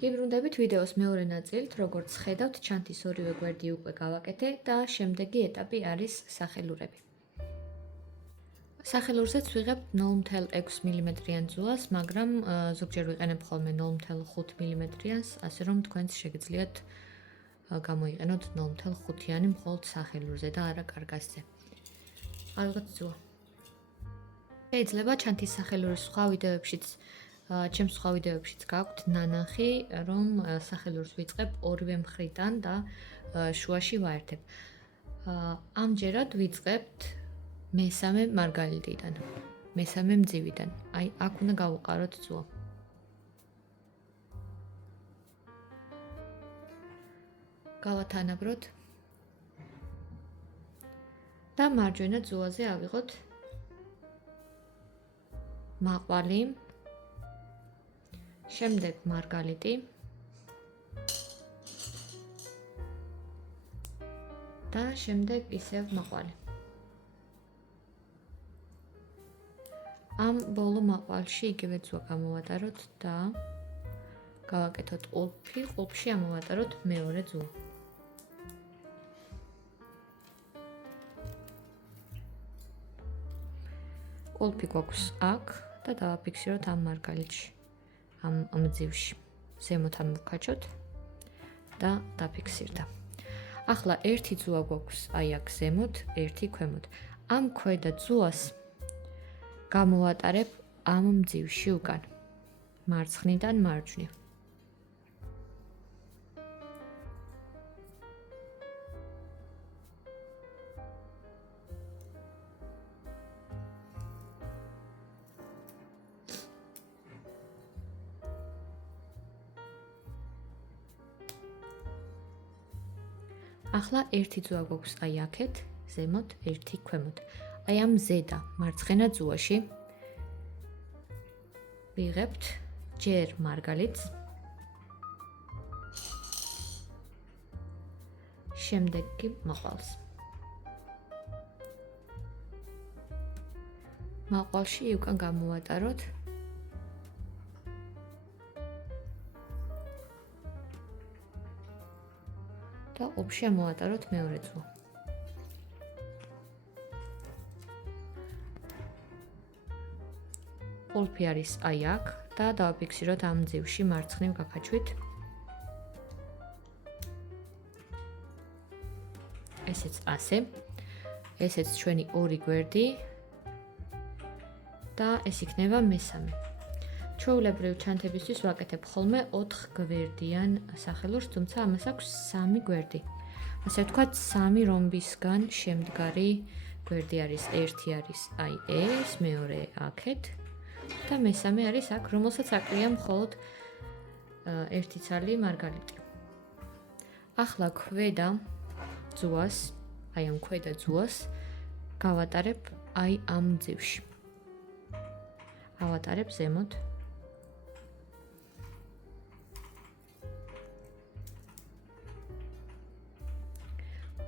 გიბრუნდებით ვიდეოს მეორე ნაწილით, როგორც ხედავთ, ჩანთის ორივე გვერდი უკვე გავაკეთე და შემდეგი ეტაპი არის სახელურები. სახელურზეც ვიღებ 0.6 მმ-იან ძუას, მაგრამ ზოგჯერ ვიყენებ ხოლმე 0.5 მმ-იანს, ასე რომ თქვენც შეგიძლიათ გამოიყენოთ 0.5-იანი მხოლოდ სახელურზე და არა კარგასზე. ალბათ ძუა. შეიძლება ჩანთის სახელურის სხვა ვიდეოებშიც ჩემს სხვა ვიდეოებშიც გაქვთ ნანახი, რომ სახელურს ვიწყებ ორივე მხრიდან და შუაში ვაერთებ. ამჯერად ვიწყებთ მესამე მარგალიტიდან, მესამე მძივიდან. აი, აქ უნდა გავუყაროთ ძუა. გავათანაბროთ და მარჯვენა ძუაზე ავიღოთ მაყვალი, შემდეგ მარგალიტი და შემდეგ ისევ მაყვალი. ამ ბოლო მაყვალში იგივე ძუა გამოვატაროთ და გავაკეთოთ ყულფი, ყულფში ამოვატაროთ მეორე ძუა. ყულფი გვაქვს აქ და დავაფიქსიროთ ამ მარგალიტში, ამ ძივში. ზემოთ ამოვქაჩოთ და დაფიქსირდა. ახლა ერთი ძუა გვაქვს აი აქ ზემოთ, ერთი ქვემოთ. ამ ქვედა ძუას გამოვატარებ ამ მძივში უკან, მარცხნიდან მარჯვნივ. ახლა ერთი ძუა გვაქვს აი აქეთ, ზემოთ, ერთი ქვემოთ. აი ამ ზედა მარცხენა ძუაში ვიღებთ ჯერ მარგალიტს, შემდეგ კი მაყვალს. მაყვალში უკან გამოვატაროთ და ყულფში ამოვატაროთ მეორე ძუა. ყულფი არის აი აქ და დავაფიქსიროთ ამ ძივში მარცხნივ გაქაჩვით. ესეც ასე. ესეც ჩვენი ორი გვერდი და ეს იქნება მესამე. ჩვეულებრივ ჩანთებისთვის ვაკეთებ ხოლმე 4 გვერდიან სახელურს, თუმცა ამას აქვს 3 გვერდი. ასე ვთქვათ, 3 რომბისგან შემდგარი გვერდი არის. ერთი არის აი ეს, მეორე აქეთ და მესამე არის აქ, რომელსაც აკლია მხოლოდ ერთი ცალი მარგალიტი. ახლა ქვედა ძუას, აი ამ ქვედა ძუას გავატარებ აი ამ ძივში. ავატარებ ზემოთ.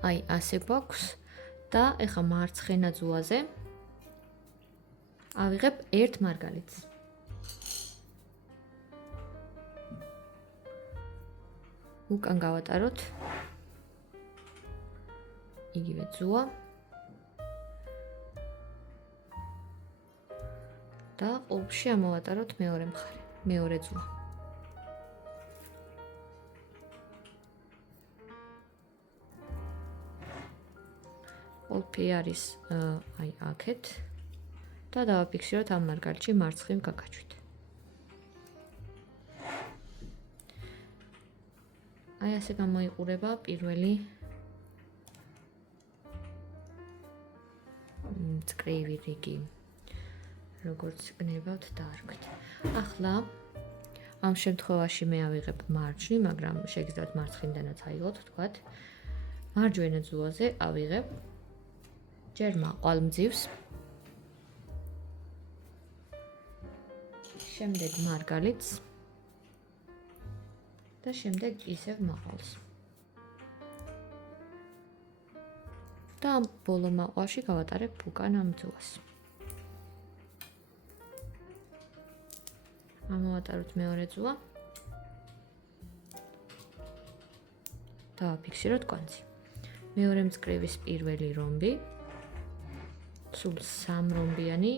აი ასე გვაქვს და ეხა მარცხენა ძუაზე ავიღებ ერთ მარგალიტს. უკან გავატაროთ იგივე ძუა და ყულფში ამოვატაროთ მეორე მხარე, მეორე ძუა. ყულფი არის აი აქეთ და დავაფიქსიროთ ამ მარგალიტში მარცხნივ გაქაჩვით. აი ასე გამოიყურება პირველი მწკრივი რიგი, როგორც გნებავთ დაარქვით. ახლა ამ შემთხვევაში მე ავიღებ მარჯვნივ, მაგრამ შეგიძლიათ მარცხნიდანაც აიღოთ, ვთქვათ. მარჯვენა ძუაზე ავიღებ ჯერ მაყვალ მძივს, შემდეგ მარგალიტს და შემდეგ ისევ მაყვალს. და ამ ბოლო მაყვალში გავატარებ უკან ამ ძუას. ამოვატაროთ მეორე ძუა დავაფიქსიროთ კვანძი. მეორე მწკრივის პირველი რომბი, სულ 3 რომბიანი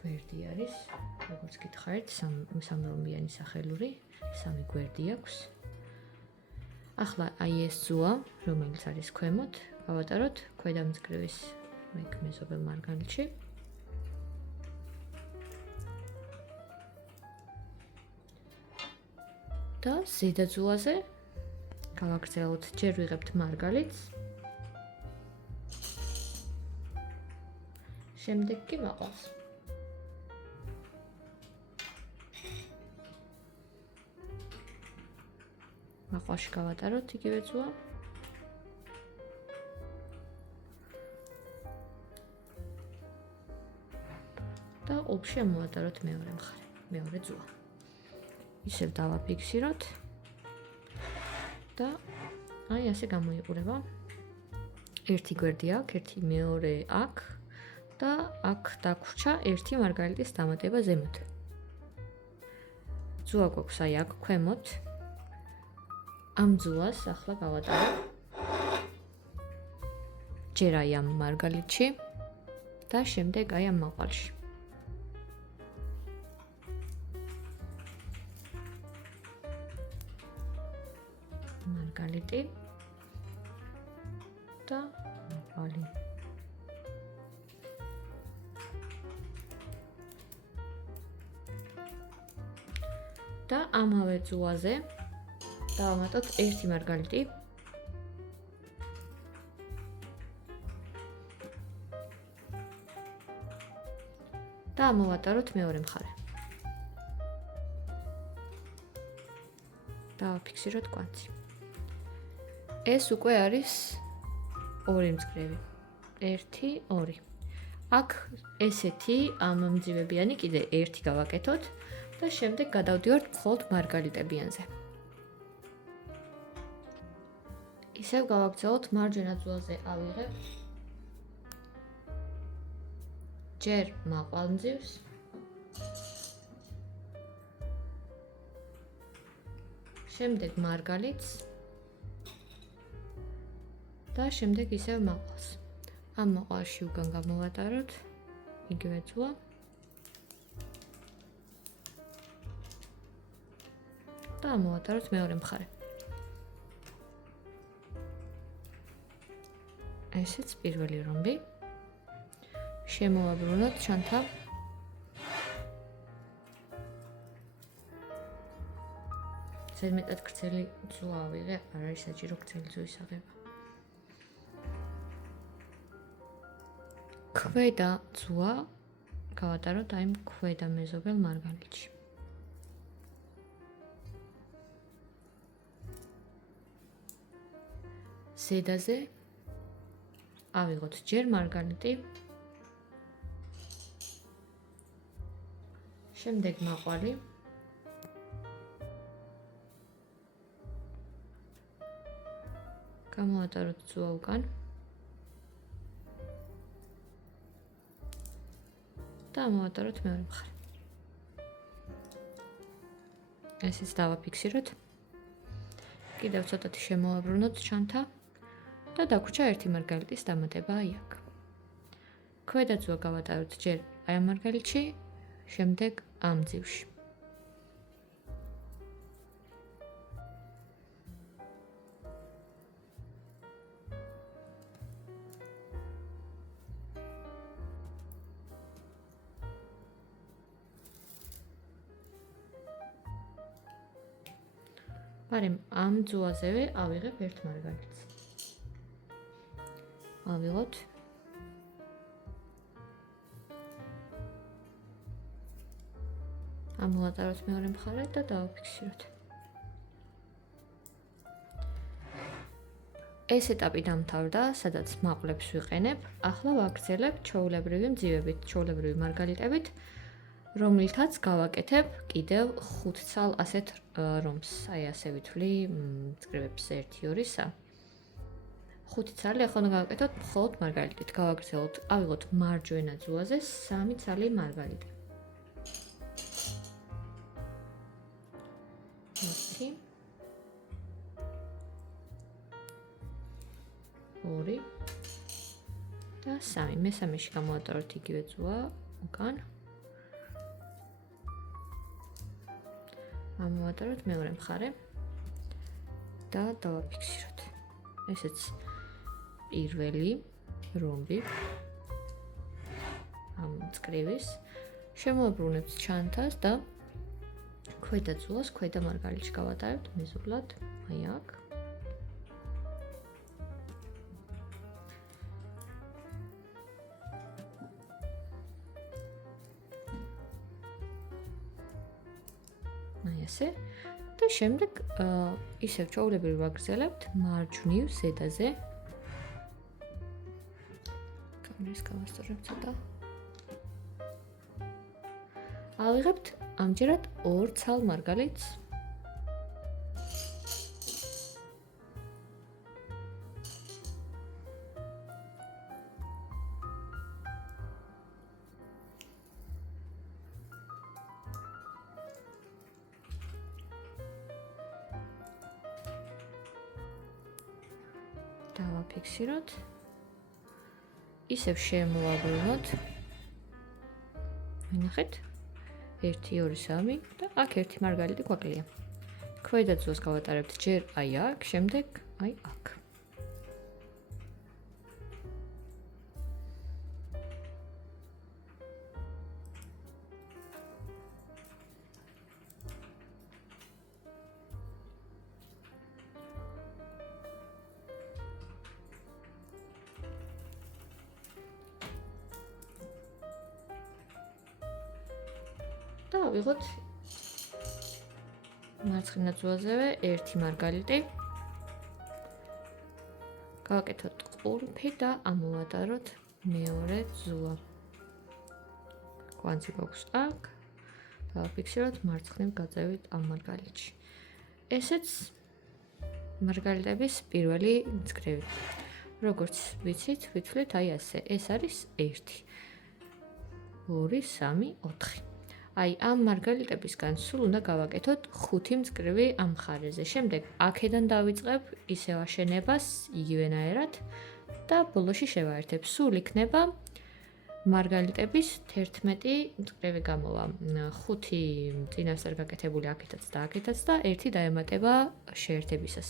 გვერდი არის, როგორც გითხარით, 3 რომბიანი სახელური, 3 გვერდი აქვს. ახლა აი ეს ზოა, რომელიც არის ქვემოთ, გავატაროთ ქვედა მწკრივის მეზობელ მარგალიტში. და ზედა ზოაზე გავაგრძელოთ, ჯერ ვიღებთ მარგალიტს. შემდეგ კი მაყვალს. მაყვალში გავატაროთ იგივე ზოა. და ყოფში ამოვატაროთ მეორე მხარე, მეორე ზოა. ისევ დავაფიქსიროთ და აი ასე გამოიყურება. ერთი გვერდი აქ, ერთი მეორე აქ და აქ დაგვრჩა ერთი მარგალიტის დამატება ზემოთ. ზოა გვაქვს აი აქ ქვემოთ. ამ ზოას ახლა გავატარებ ჯერ აი ამ მარგალიტში და შემდეგ აი ამ მაყვალში. მარგალიტი და მაყვალი. და ამავე ზოაზე დავამატოთ ერთი მარგალიტი. და ამოვატაროთ მეორე მხარე. დავაფიქსიროთ კვანძი. ეს უკვე არის ორი მწკრივი. 1, 2. აქ ესეთი ამომძივებიანი კიდე ერთი გავაკეთოთ და შემდეგ გადავდივართ მხოლოდ მარგალიტებიანზე. ისევ გავაგრძელოთ მარჯვენა ზოლზე ავიღებ ჯერ მაყვალმძივს შემდეგ მარგალიტს და შემდეგ ისევ მაყვალს. ამ მაყვალში უკან გამოვატაროთ იგივე ზოა. და ამოვატაროთ მეორე მხარე. ესეც პირველი რომბი. შემოვაბრუნოთ ჩანთა. ზედმეტად გრძელი ზოა ავიღე, არ არის საჭირო გრძელი ზოის აღება. ქვედა ზოა გავატაროთ აი ქვედა მეზობელ მარგალიტში. ზედაზე ავიღოთ ჯერ მარგალიტი, შემდეგ მაყვალი, გამოვატაროთ ზოა უკან და ამოვატაროთ მეორე მხარე. ესეც დავაფიქსიროთ. კიდევ ცოტათი შემოვაბრუნოთ ჩანთა და დაგვრჩა ერთი მარგალიტის დამატება აი აქ. ქვედა ზოა გავატაროთ ჯერ აი ამ მარგალიტში, შემდეგ ამ ძივში. მაგრამ ამ ზოაზევე ავიღებ ერთ მარგალიტს. ავიღოთ ამოვატაროთ მეორე მხარე და დავაფიქსიროთ. ეს ეტაპი დამთავრდა, სადაც მაყვლებს ვიყენებ. ახლა ვაგრძელებ ჩვეულებრივი მძივებით, ჩვეულებრივი მარგალიტებით, რომლითაც გავაკეთებ კიდევ 5 ცალ ასეთ რომს. აი ასე ვითვლი მწკრივებს 1, 2, 3. 5 ცალი ახლა უნდა გავაკეთოთ მხოლოდ მარგალიტით. გავაგრძელოთ, ავიღოთ მარჯვენა ზოაზე 3 ცალი მარგალიტი. 1, 2 და 3. მესამეში გამოვატაროთ იგივე ძუა უკან. ამოვატაროთ მეორე მხარე და დავაფიქსიროთ. ესეც პირველი რომბი ამ მწკრივის. შემოვაბრუნებთ ჩანთას და ქვედა ძულას ქვედა მარგალიტში გავატარებთ მეზობლად, აი აქ. აი ესე. და შემდეგ ისევ ჩვეულებრივ ვაგრძელებთ მარჯვნივ ზედაზე. კამერის გავასწორებ ცოტა. ავიღებთ ამჯერად 2 ცალ მარგალიტს. დავაფიქსიროთ. ისევ შემოვაბრუნოთ. მინახეთ 1 2 3 და აქ ერთი მარგალიტი გვაკლია. ქვედა ძულს გავატარებთ ჯერ აი აქ, შემდეგ აი აქ. და ავიღოთ მარცხენა ძუაზევე ერთი მარგალიტი. გავაკეთოთ ყურფი და ამოვატაროთ მეორე ძუა. კვანძი გვაქვს აქ. დავაფიქსიროთ მარცხნივ გაწევით ამ მარგალიტში. ესეც მარგალიტების პირველი მწკრივი. როგორც ვიცით, ვითვლით აი ასე. ეს არის 1 2 3 4. აი ამ მარგალიტებისგან სულ უნდა გავაკეთოთ 5 მწკრივი ამ მხარეზე. შემდეგ აქედან დავიწყებ ისევ აშენებას იგივენაერად და ბოლოში შევაერთებ. სულ იქნება მარგალიტების 11 მწკრივი გამოვა. 5 წინასწარ გაკეთებული აქეთაც და აქეთაც და 1 დაემატება შეერთებისას.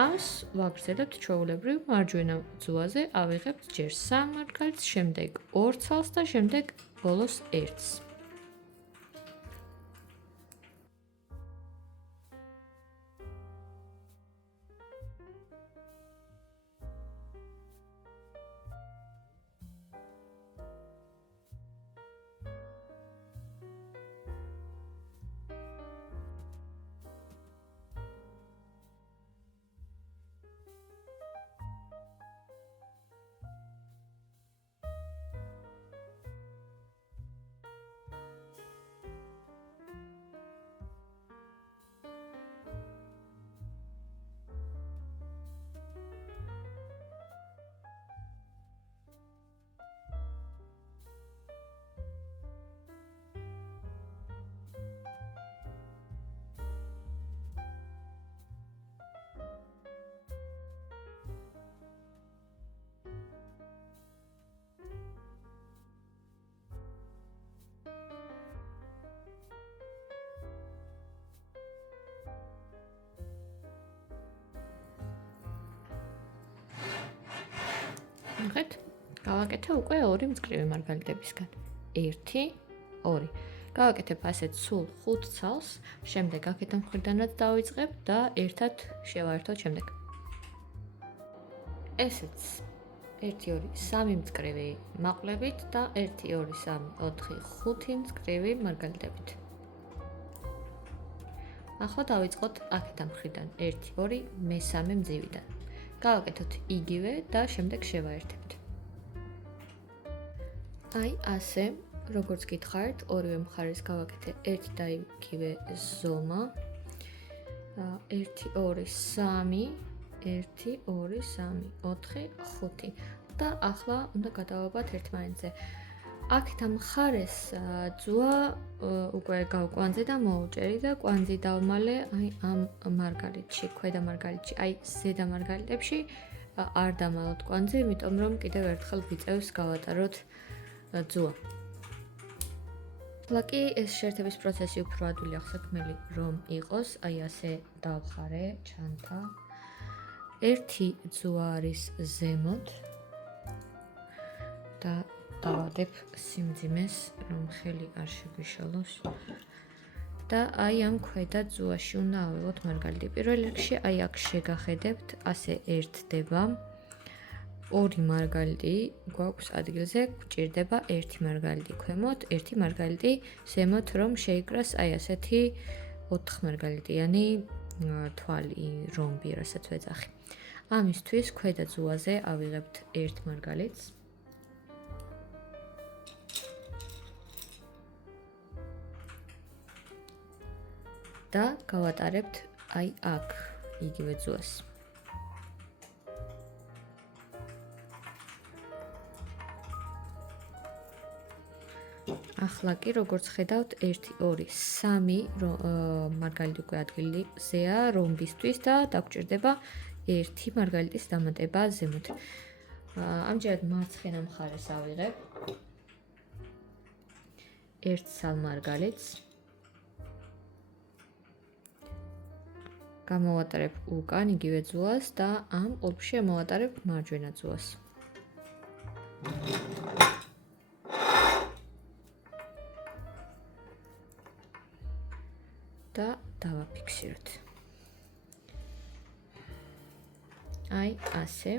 ამას ვაგრძელებთ ჩვეულებრივ მარჯვენა ძუაზე. ავიღებთ ჯერ 3 მარგალიტს, შემდეგ 2 ცალს და შემდეგ ბოლოს 1-ს. ნახეთ, გავაკეთე უკვე 2 მწკრივი მარგალიტებისგან. 1 2. გავაკეთებ ასეთ სულ 5 ცალს, შემდეგ აქედან მხრიდანაც დავიწყებ და ერთად შევაერთოთ შემდეგ. ესეც 1 2 3 მწკრივი მაყვლებით და 1 2 3 4 5 მწკრივი მარგალიტებით. ახლა დავიწყოთ აქედან მხრიდან 1 2 მესამე მძივიდან. გავაკეთოთ იგივე და შემდეგ შევაერთებთ. აი ასე, როგორც გითხარით, ორივე მხარეს გავაკეთე ერთი და იგივე ზომა. 1 2 3 1 2 3 4 5 და ახლა უნდა გადავაბათ ერთმანეთზე. აქეთა მხარეს ძუა უკვე გავკვანძე და მოუჭერი და კვანძი დავმალე აი ამ მარგალიტში, ქვედა მარგალიტში, აი ზედა მარგალიტებში არ დამალოთ კვანძი, იმიტომ რომ კიდევ ერთხელ გვიწევს გავატაროთ ძუა. ლაკი ეს შეერთების პროცესი უფრო ადვილი აღსაქმელი რომ იყოს, აი ასე დავხარე ჩანთა. ერთი ძუა არის ზემოთ და დავადებ სიმძიმეს, რომ ხელი არ შეგვიშალოს. და აი ამ ქვედა ძუაში უნდა ავიღოთ მარგალიტი. პირველ რიგში აი აქ შეგახედებთ, ასე ერთდება. ორი მარგალიტი გვაქვს ადგილზე, გვჭირდება ერთი მარგალიტი ქვემოთ, ერთი მარგალიტი ზემოთ, რომ შეიკრას აი ასეთი 4 მარგალიტიანი თვალი, რომბი, რასაც ვეძახი. ამისთვის ქვედა ძუაზე ავიღებთ ერთ მარგალიტს. და გავატარებთ აი აქ იგივე ძუას. ახლა კი როგორც ხედავთ 1 2 3 მარგალიტი უკვე ადგილზეა რომბისთვის და დაგვჭირდება ერთი მარგალიტის დამატება ზემოთ. ამჯერად მარცხენა მხარეს ავიღებ ერთ სალ მარგალიტს. გამოვატარებ უკან იგივე ძუას და ამ ყოფში ამოვატარებ მარჯვენა ძუას. და დავაფიქსიროთ. აი ასე.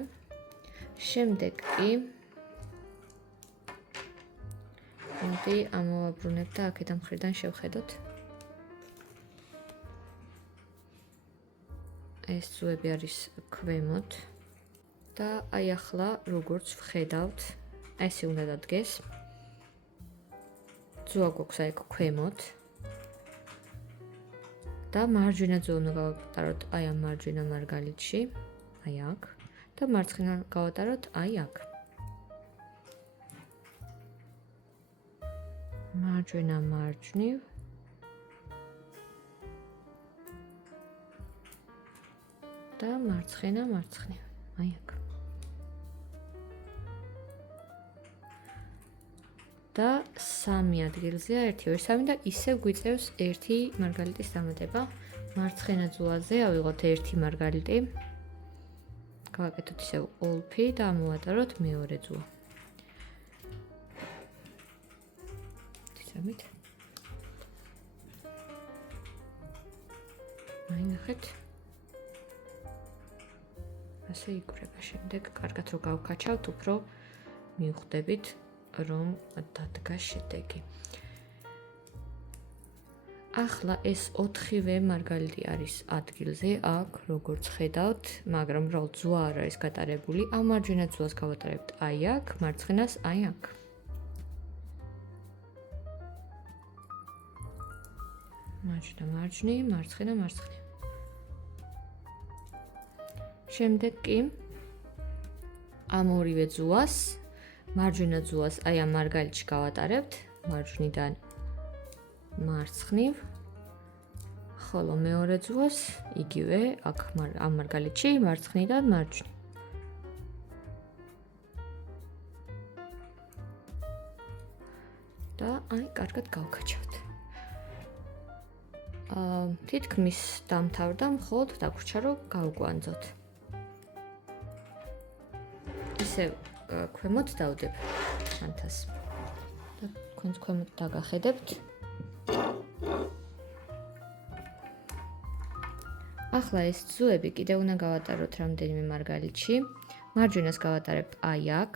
შემდეგ კი მოდი ამოვაბრუნებ და აქედან მხრიდან შევხედოთ. ეს ძუები არის ქვემოთ და აი ახლა როგორც ვხედავთ, ესე უნდა დადგეს. ძუა გვაქვს აი ქვემოთ. და მარჯვენა ძუა უნდა გავატაროთ აი ამ მარჯვენა მარგალიტში, აი აქ და მარცხენა გავატაროთ აი აქ. მარჯვენა მარჯვნივ და მარცხენა მარცხნივ, აი აქ. და სამი ადგილზეა 1 2 3 და ისევ გვიწევს ერთი მარგალიტის დამატება. მარცხენა ძუაზე ავიღოთ ერთი მარგალიტი. გავაკეთოთ ისევ ოლფი და ამოვატაროთ მეორე ძუა. ისევით. აი ნახეთ. ასე იკვრება. შემდეგ კარგად რო გავკაჩავთ, უფრო მივხვდებით რომ დადგა შედეგი. ახლა ეს 4-ვე მარგალიტი არის ადგილზე, აქ როგორც ხედავთ, მაგრამ უბრალოდ ძუა არ არის გატარებული. ამ მარჯვენა ძუას გავატარებთ აი აქ, მარცხენას აი აქ. მარჯვენა მარჯვნი, მარცხენა მარცხნი. შემდეგ კი ამ ორივე ძუას მარჯვენა ძუას აი ამ მარგალიტში გავატარებთ მარჯვნიდან მარცხნივ, ხოლო მეორე ძუას იგივე აქ ამ მარგალიტში მარცხნიდან მარჯვნივ. და აი კარგად გავკაჩავთ. თითქმის დამთავრდა, მხოლოდ დაგვრჩა რომ გავკვანძოთ. ისევ ქვემოთ დავდებ ჩანთას. და თქვენს ქვემოთ დაგახედებთ. ახლა ეს ძუები კიდევ უნდა გავატაროთ რამდენიმე მარგალიტში. მარჯვენას გავატარებთ აი აქ.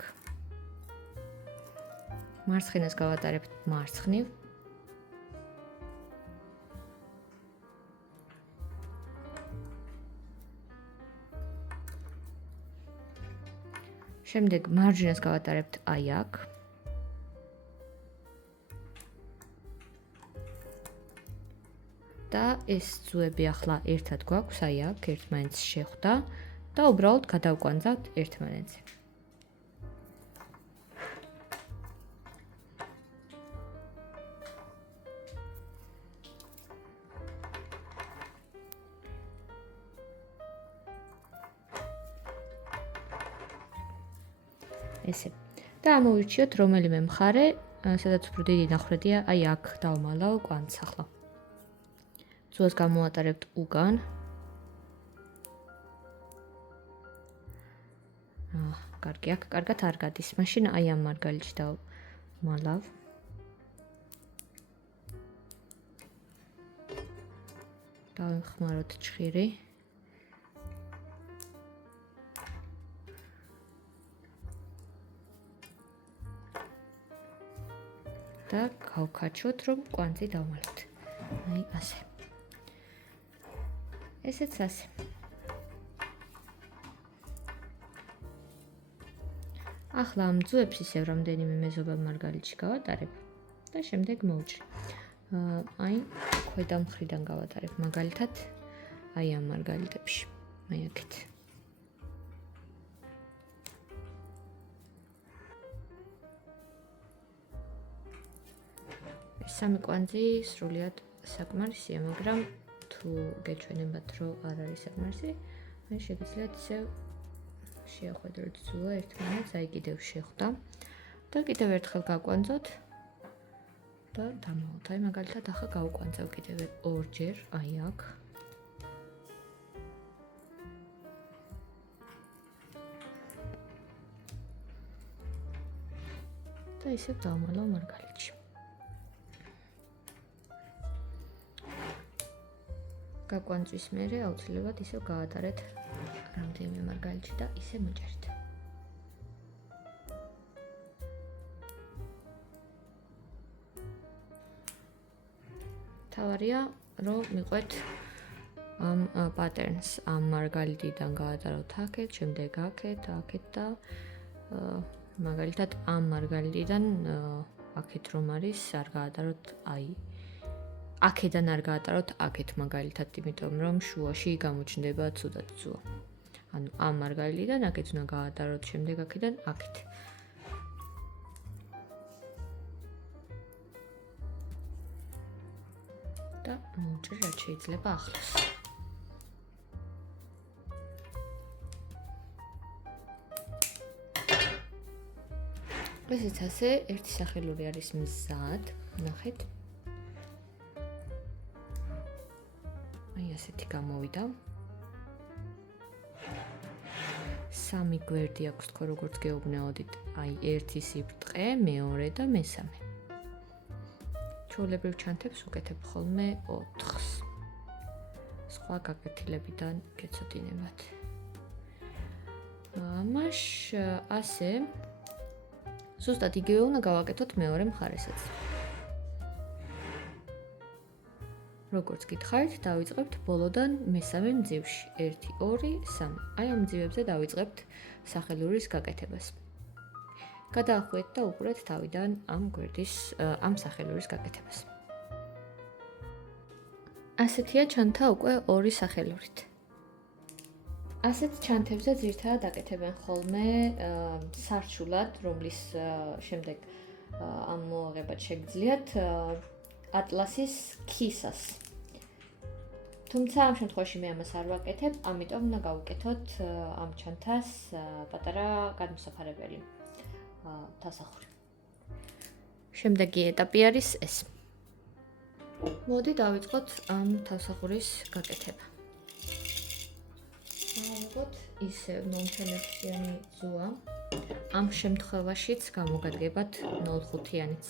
მარცხენას გავატარებთ მარცხნივ. შემდეგ მარჯვენას გავატარებთ აი აქ. და ეს ძუები ახლა ერთად გვაქვს, აი აქ ერთმანეთს შეხვდა და უბრალოდ გადავკვანძავთ ერთმანეთზე. ესე. და ამოვირჩიოთ რომელიმე მხარე, სადაც უფრო დიდი ნახრედია, აი აქ დავმალავ კვანძს ახლა. ზღვას გამოვატარებთ უგან. კარგი, აქ კარგად არ გადის. მაშინ აი ამ მარგალიტში დავმალავ. დავიხმაროთ ჭხირი. და გავქაჩოთ, რომ კვანძი დავმალოთ. აი ასე. ესეც ასე. ახლა ამ ძუებს ისევ რამდენიმე მეზობელ მარგალიტში გავატარებ და შემდეგ მოვჭრი. აი ქვედა მხრიდან გავატარებ მაგალითად აი ამ მარგალიტებში. აი აქეთ. სამი კვანძი სრულიად საკმარისია, მაგრამ თუ გეჩვენებათ, რომ არ არის საკმარისი, აი შეგიძლიათ ისევ შეახვედროთ ზუა ერთმანეთს, აი კიდევ შეხვდა და კიდევ ერთხელ გაკვანძოთ და დამალოთ. აი მაგალითად ახლა გავკვანძავ კიდევ ორჯერ, აი აქ. და ისევ დავმალავ მარგალიტში. გაკვანძვის მერე აუცილებლად ისევ გავატარეთ რამდენიმე მარგალიტში და ისე მოჭერთ. თავარია, რომ მიყვეთ ამ პატერნს, ამ მარგალიტიდან გავატაროთ აქეთ, შემდეგ აქეთ, აქეთ და მაგალითად ამ მარგალიტიდან აქეთ რომ არის, არ გაატაროთ აი აქედან არ გაატაროთ აქეთ მაგალითად, იმიტომ რომ შუაში გამოჩნდება ცუდად ზუა. ანუ ამ მარგალიტიდან აქეთ უნდა გაატაროთ, შემდეგ აქედან აქეთ. და მოვჭრი რაც შეიძლება ახლოს. ესეც ასე, ერთი სახელური არის მზად, ნახეთ. აი ასეთი გამოვიდა. სამი გვერდი აქვს თქო როგორც გეუბნეოდით, აი ერთი სიბრტყე, მეორე და მესამე. ჩვეულებრივ ჩანთებს უკეთებ ხოლმე 4-ს. სხვა გაკეთილებიდან გეცოდინებათ. ამაშ ასე ზუსტად იგივე უნდა გავაკეთოთ მეორე მხარესაც. როგორც გითხარით, დავიწყებთ ბოლოდან მესამე მძივში. 1, 2, 3. აი ამ მძივებზე დავიწყებთ სახელურის გაკეთებას. გადაახვიეთ და უყურეთ თავიდან ამ გვერდის ამ სახელურის გაკეთებას. ასეთია ჩანთა უკვე ორი სახელურით. ასეთ ჩანთებზე ძირითადად აკეთებენ ხოლმე სარჩულად, რომლის შემდეგ ამ მოაღებად შეგძლიათ ატლასის ქისას. თუმცა ამ შემთხვევაში მე ამას არ ვაკეთებ, ამიტომ უნდა გავუკეთოთ ამ ჩანთას პატარა გადმოსაფარებელი დასახური. შემდეგი ეტაპი არის ეს. მოდი დავიწყოთ ამ დასახურის გაკეთება. დავიღოთ ისევ მომთელეფსიანი ზუა. ამ შემთხვევაშიც გამოგადგებათ 0,5-იანიც.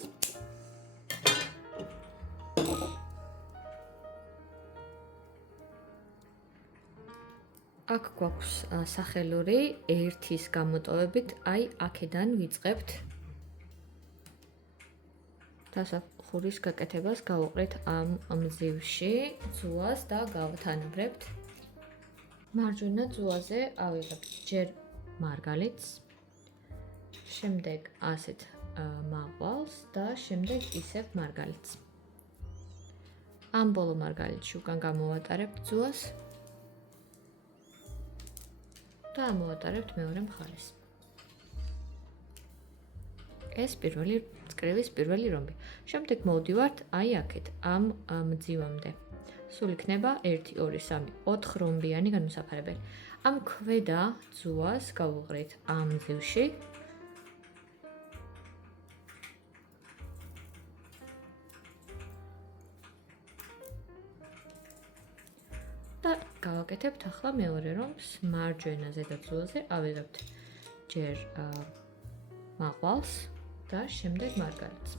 აქ გვაქვს სახელური 1-ის გამოტოვებით, აი აქედან ვიწყებთ დასახურის გაკეთებას, გავუყრით ამ მძივში ზუას და გავთანაბრებთ. მარჯვენა ზუაზე ავიღებთ ჯერ მარგალიტს, შემდეგ ასეთ მაყვალს და შემდეგ ისევ მარგალიტს. ამ ბოლო მარგალიტში უკან გამოვატარებთ ზუას და ამოვატარებთ მეორე მხარეს. ეს პირველი წკრივის პირველი რომბი. შემდეგ მოვდივართ აი აქეთ, ამ მძივამდე. სულ იქნება 1, 2, 3, 4 რომბიანი გადმოსაფარებელი. ამ ქვედა ზუას გავუყრით ამ მძივში გავაკეთებთ ახლა მეორე რომ მარჯვენა ზედაძულზე ავიღებთ ჯერ მაყვალს და შემდეგ მარგალიტს.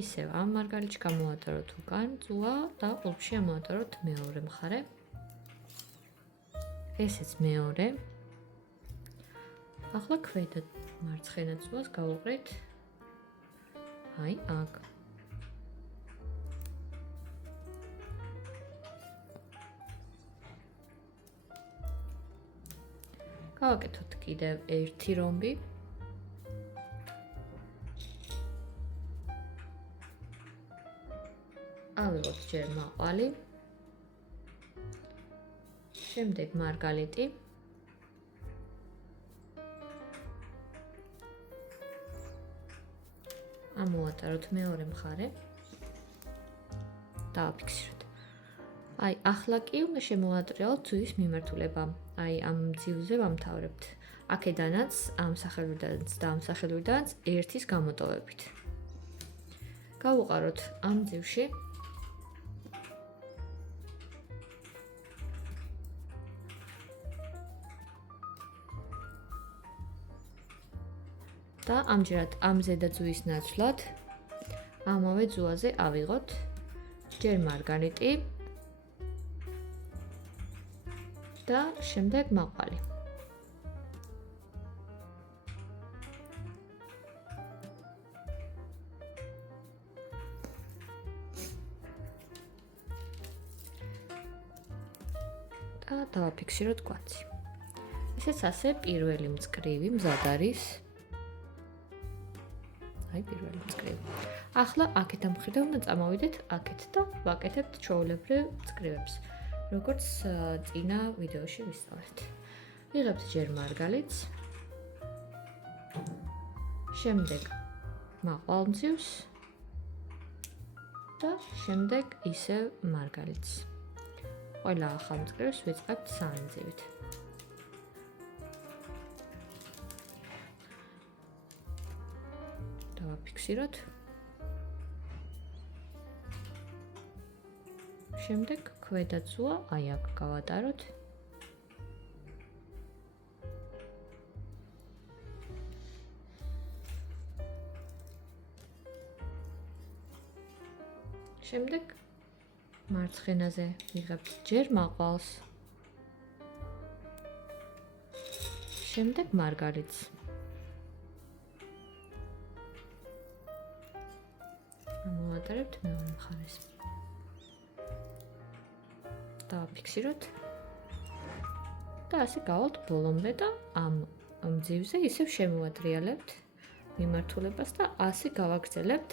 ისევ ამ მარგალიტში გამოვატაროთ უკან წუა და ყლუფში ამოვატაროთ მეორე მხარე. ესეც მეორე. ახლა ქვედა მარცხენა წუას გავუყრით აი აქ. გავაკეთოთ კიდევ ერთი რომბი. ავიღოთ ჯერ მაყვალი. შემდეგ მარგალიტი. ამოვატაროთ მეორე მხარე. დააფიქსიროთ. აი, ახლა კი უნდა შემოვატრიალოთ ძუის მიმართულება. აი, ამ ძიუზე ვამთავრებთ. აქედანაც, ამ სახელურიდანაც და ამ სახელურიდანაც ერთის გამოტოვებით. გავუყაროთ ამ ძიუში. და ამჯერად ამ ზედაძუის ნაცვლად ამავე ძუაზე ავიღოთ ჯერ მარგალიტი და შემდეგ მაყვალი. და დავაფიქსიროთ კვაცი. ესეც ასე პირველი მწკრივი მზად არის. აი პირველი მწკრივი. ახლა აქეთ ამ მხრიდან უნდა წამოვიდეთ აქეთ და ვაკეთებთ ჩვეულებრივ მწკრივებს. როგორც წინა ვიდეოში ვისწავლეთ. ვიღებთ ჯერ მარგალიტს. შემდეგ მაყვალმძივს და შემდეგ ისევ მარგალიტს. ყველა ახალ მწკრივს ვიწყებთ სამი მძივით. დავაფიქსიროთ. შემდეგ ქვედა წუა აი აქ გავატაროთ. შემდეგ მარცხენაზე ვიღებთ ჯერ მაყვალს. შემდეგ მარგალიტს. ამოვატარებთ მეორე მხარეს. დავაფიქსიროთ. და ასე გავალთ ბოლომდე და ამ მძივზე ისევ შემოვატრიალებთ მიმართულებას და ასე გავაგრძელებთ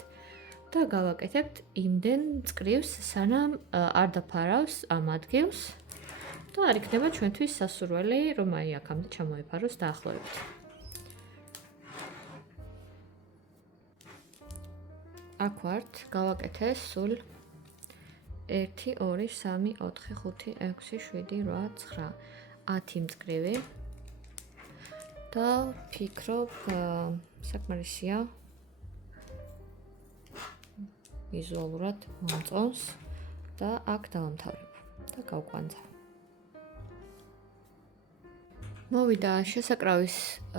და გავაკეთებთ იმდენ მწკრივს, სანამ არ დაფარავს ამ ადგილს და არ იქნება ჩვენთვის სასურველი, რომ აი აქამდე ჩამოეფაროს დაახლოებით. აქ ვართ, გავაკეთე სულ 1 2 3 4 5 6 7 8 9 10 მწკრივი და ფიქრობ საკმარისია ვიზუალურად მომწონს და აქ დავამთავრებ და გავკვანძავ. მოვიდა შესაკრავის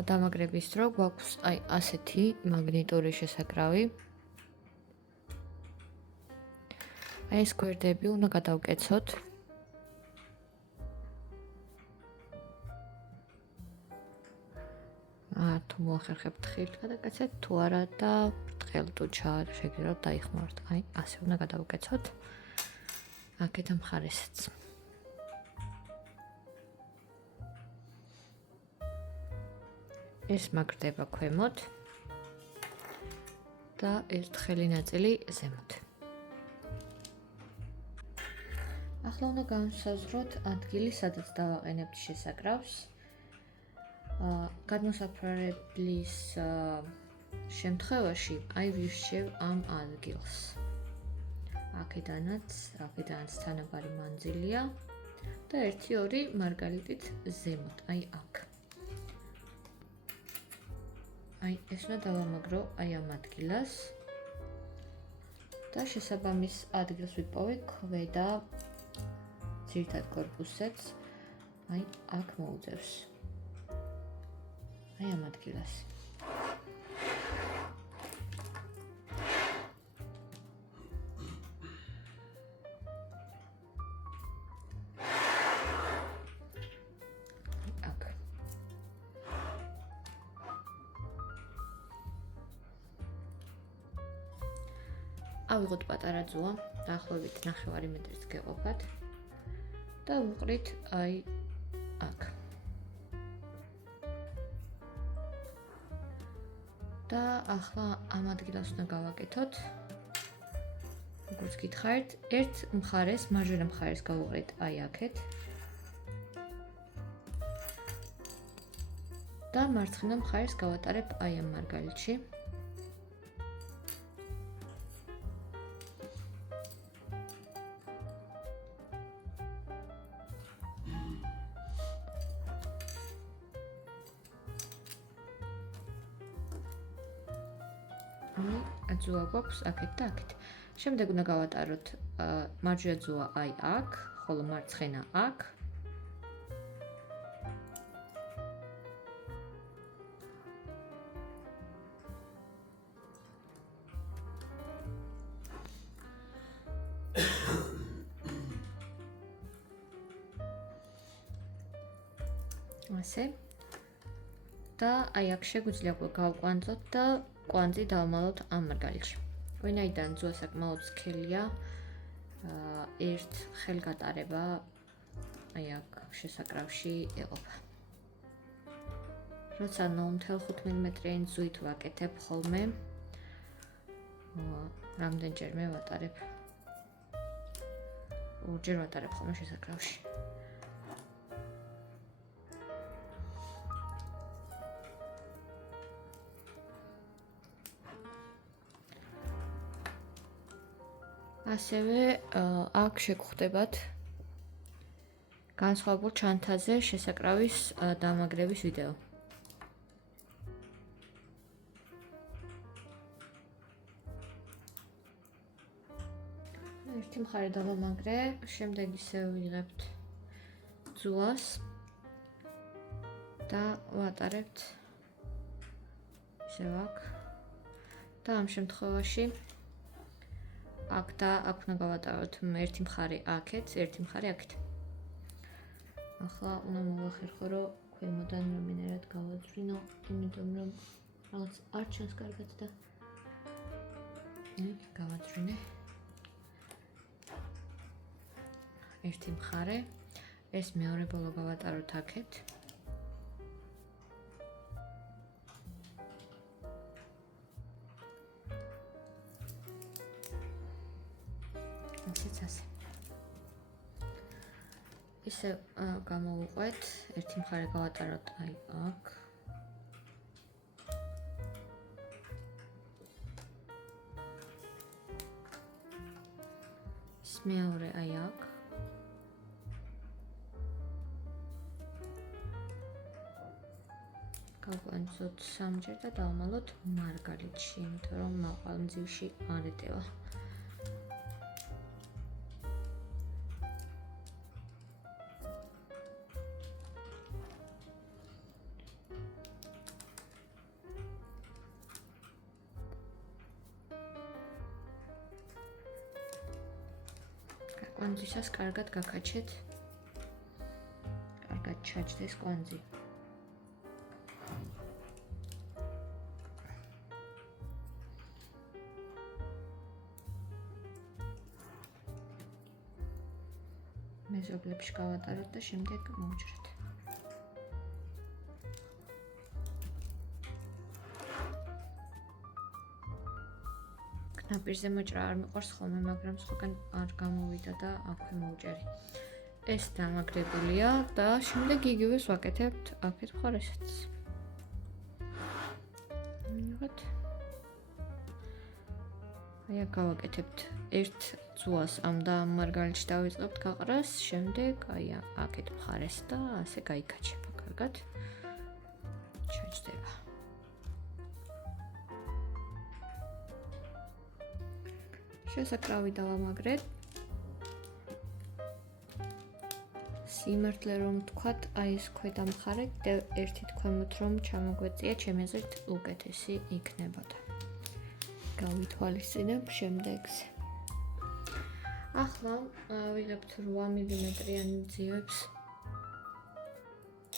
დამაგრების დრო, გვაქვს აი ასეთი მაგნიტური შესაკრავი. აი ეს გვერდები უნდა გადავკეცოთ. თუ მოახერხებთ ხილით გადაკეცეთ, თუ არა და ბრტყელ ტუჩა შეგიძლიათ დაიხმაროთ. აი ასე უნდა გადავკეცოთ. აქეთ ამ მხარესაც. ეს მაგრდება ქვემოთ და ეს თხელი ნაწილი ზემოთ. ახლა უნდა განსაზღვროთ ადგილი, სადაც დავაყენებთ შესაკრავს. გადმოსაფრარებლის შემთხვევაში აი ვირჩევ ამ ადგილს. აქედანაც თანაბარი მანძილია და 1-2 მარგალიტით ზემოთ, აი აქ. აი ეს უნდა დავამაგრო აი ამ ადგილას და შესაბამის ადგილს ვიპოვე ქვედა ძირითად корпуსებს აი აქ მოუძევს. აი ამ ადგილას. ავიღოთ პატარა ძუა, დაახლოებით 9 მეტრიც გეყოფათ და ვუყრით აი აქ. და ახლა ამ ადგილას უნდა გავაკეთოთ. როგორც გითხარით, ერთ მხარეს, მარჯვენა მხარეს გავუყრით აი აქეთ. და მარცხენა მხარეს გავატარებ აი ამ მარგალიტში. ძუა გვაქვს აქეთ და აქეთ. შემდეგ უნდა გავატაროთ მარჯვენა ძუა აი აქ, ხოლო მარცხენა აქ. ასე. და აი აქ შეგვიძლია გავკვანძოთ და კვანძი დავმალოთ ამ მარგალიტში. ვინაიდან ძუა საკმაოდ სქელია, ერთ ხელგატარება აი აქ შესაკრავში ეყოფა. როცა 0.5 მმ-იანი ძუით ვაკეთებ ხოლმე, რამდენჯერმე ვატარებ? ორჯერ ვატარებ ხოლმე შესაკრავში. ასევე აქ შეგხვდებათ განსხვავებულ ჩანთაზე შესაკრავის დამაგრების ვიდეო. ერთი მხარე დავამაგრე, შემდეგ ისე ვიღებთ ძუას და ვატარებთ ისევ აქ. და ამ შემთხვევაში აქ და აქ უნდა გავატაროთ ერთი მხარე აქეთ, ერთი მხარე აქეთ. ახლა უნდა მოვახერხო, რომ ქვემოდან რომელნაირად გავაძვრინო, იმიტომ რომ რაღაც არ ჩანს კარგად და გავაძვრინე. ერთი მხარე, ეს მეორე ბოლო გავატაროთ აქეთ. ასე. ისე გამოვუყვეთ, ერთი მხარე გავატაროთ აი აქ. ის მეორე აი აქ. გავკვანძოთ სამჯერ და დავმალოთ მარგალიტში, იმიტომ რომ მაყვალმძივში არ ეტევა. კვანძისას კარგად გაკაჩეთ. კარგად ჩაჯდეს კვანძი. მეზობლებში გავატაროთ და შემდეგ მოვჭრეთ. ნაპირზე მოჭრა არ მიყვარს ხოლმე, მაგრამ სხვაგან არ გამოვიდა და აქვე მოვჭერი. ეს დამაგრებულია და შემდეგ იგივეს ვაკეთებთ აქეთ მხარესაც. მივიღეთ. აი აქ გავაკეთებთ ერთ ძუას ამ და ამ მარგალიტში დავიწყებთ გაყრას, შემდეგ აი აქეთ მხარეს და ასე გაიკაჩება კარგად. ჩაჯდება. შესაკრავი დავამაგრეთ. სიმართლე რომ ვთქვათ, აი ეს ქვედა მხარე კიდევ ერთი თქვენმოთ რომ ჩამოგვეწია, ჩემი აზრით უკეთესი იქნებოდა. გავითვალისწინებ შემდეგზე. ახლა ვიღებთ 8 მმ-იანი ძიებს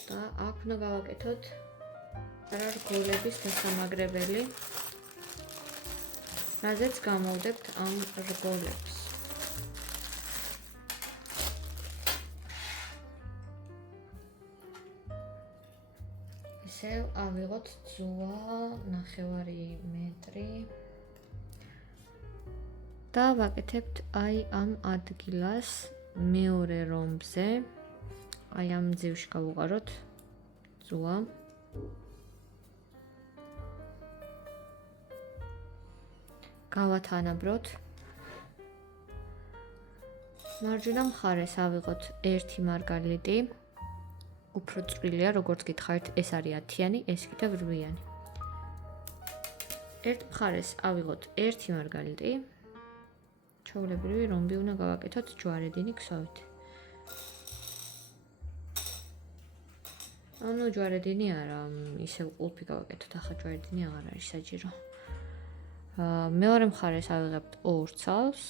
და აქ უნდა გავაკეთოთ რგოლების დასამაგრებელი, რაზეც გამოვდებთ ამ რგოლებს. ისევ ავიღოთ ძუა 9 მეტრი და ვაკეთებთ აი ამ ადგილას მეორე რომბზე, აი ამ ძივში გავუყაროთ ძუა. გავათანაბროთ. მარჯვენა მხარეს ავიღოთ 1 მარგალიტი. უფრო წვრილია, როგორც გითხარით, ეს არის 10-იანი, ეს კიდევ 8-იანი. ერთ მხარეს ავიღოთ 1 მარგალიტი. ჩვეულებრივი რომბი უნდა გავაკეთოთ ჯვარედინი ქსოვით. ანუ ჯვარედინი არა, ისევ ყულფი გავაკეთოთ, ახლა ჯვარედინი აღარ არის საჭირო. მეორე მხარეს ავიღებთ 2 ცალს.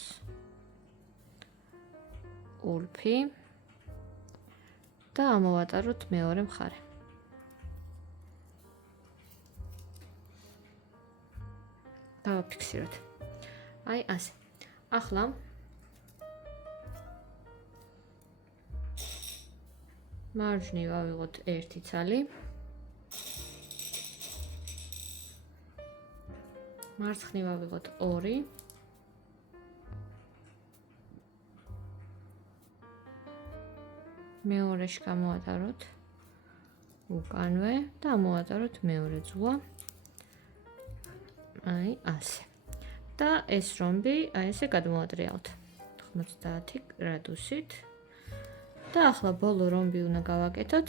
ყულფი და ამოვატაროთ მეორე მხარე. დავაფიქსიროთ. აი ასე. ახლა მარჯვნივ ავიღოთ 1 ცალი. მარცხნივ ავიღოთ 2. მეორეში გამოვატაროთ უკანვე და ამოვატაროთ მეორე ძუა. აი ასე. და ეს რომბი აი ესე გადმოვატრიალთ 90 გრადუსით. და ახლა ბოლო რომბი უნდა გავაკეთოთ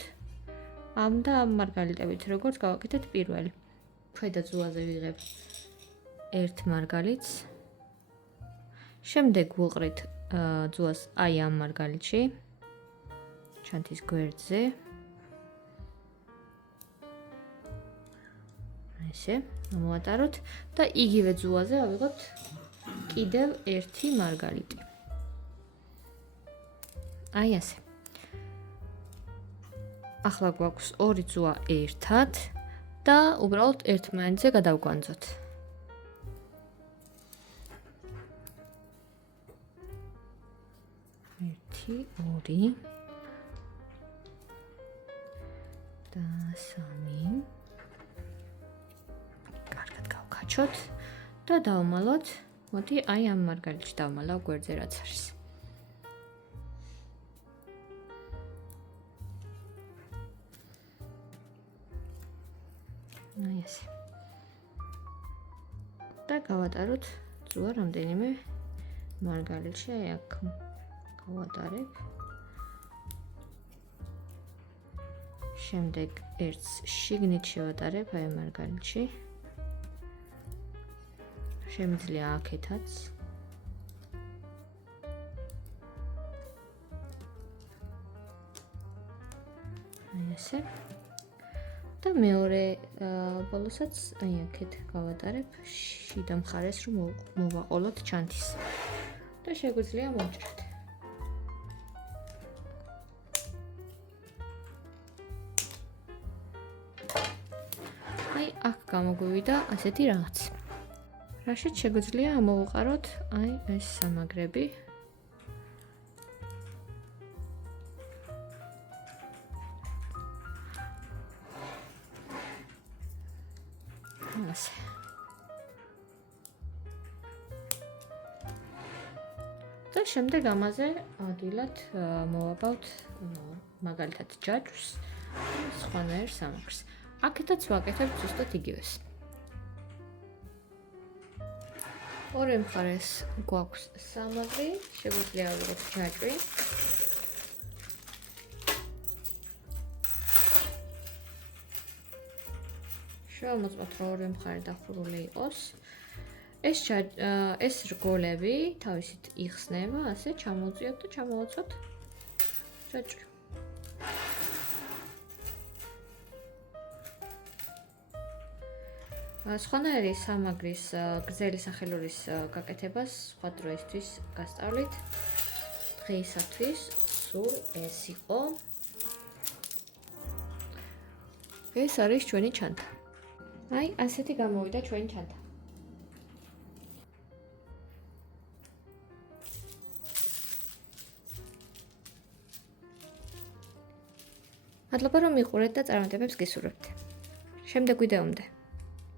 ამ და ამ მარგალიტებით, როგორც გავაკეთეთ პირველი. ქვედა ძუაზე ვიღებ 1 მარგალიტს. შემდეგ ვუყრით ძუას აი ამ მარგალიტში. ჩანთის გვერდზე. ესე, ამოვატაროთ და იგივე ძუაზე ავიღოთ კიდევ 1 მარგალიტი. აი ასე. ახლა გვაქვს 2 ძუა ერთად და უბრალოდ ერთმანეთზე გადავკვანძოთ. ერთი, 2 და 3. კარგად გავკაჩოთ და დავმალოთ. მოდი აი ამ მარგალიტში დავმალავ გვერდზე რაც არის. აი ასე. და გავატაროთ ძუა რამდენიმე მარგალიტში, აი აქ გავატარებ. შემდეგ ერთს შიგნით შევატარებ აი ამ მარგალიტში. შემიძლია აქეთაც. აი ასე. და მეორე ბოლოსაც აი აქეთ გავატარებ შიდა მხარეს, რომ მოვაყოლოთ ჩანთის. და შეგვიძლია მოვჭრათ. აი აქ გამოგვივიდა ასეთი რაღაც. რაშიც შეგვიძლია ამოვუყაროთ აი ეს სამაგრები. ასე. და შემდეგ ამაზე ადვილად მოვაბავთ მაგალითად ჯაჭვს, სხვანაირ სამაგრს. აქეთაც ვაკეთებ ზუსტად იგივეს. ორი მხარეს გვაქვს სამაგრი, შეგვიძლია ავიღოთ ჯაჭვი. შევამოწმოთ, რომ ორი მხარე დახურული იყოს. ეს რგოლები თავისით იხსნება, ასე ჩამოვწიოთ და ჩამოვაცოთ ჯაჭვი. სხვანაირი სამაგრის გრძელი სახელურის გაკეთებას სხვა დროისთვის გასწავლით. დღეისათვის სულ ეს იყო. ეს არის ჩვენი ჩანთა. აი, ასეთი გამოვიდა ჩვენი ჩანთა. მადლობა რომ მიყურეთ და წარმატებებს გისურვებთ. შემდეგ ვიდეომდე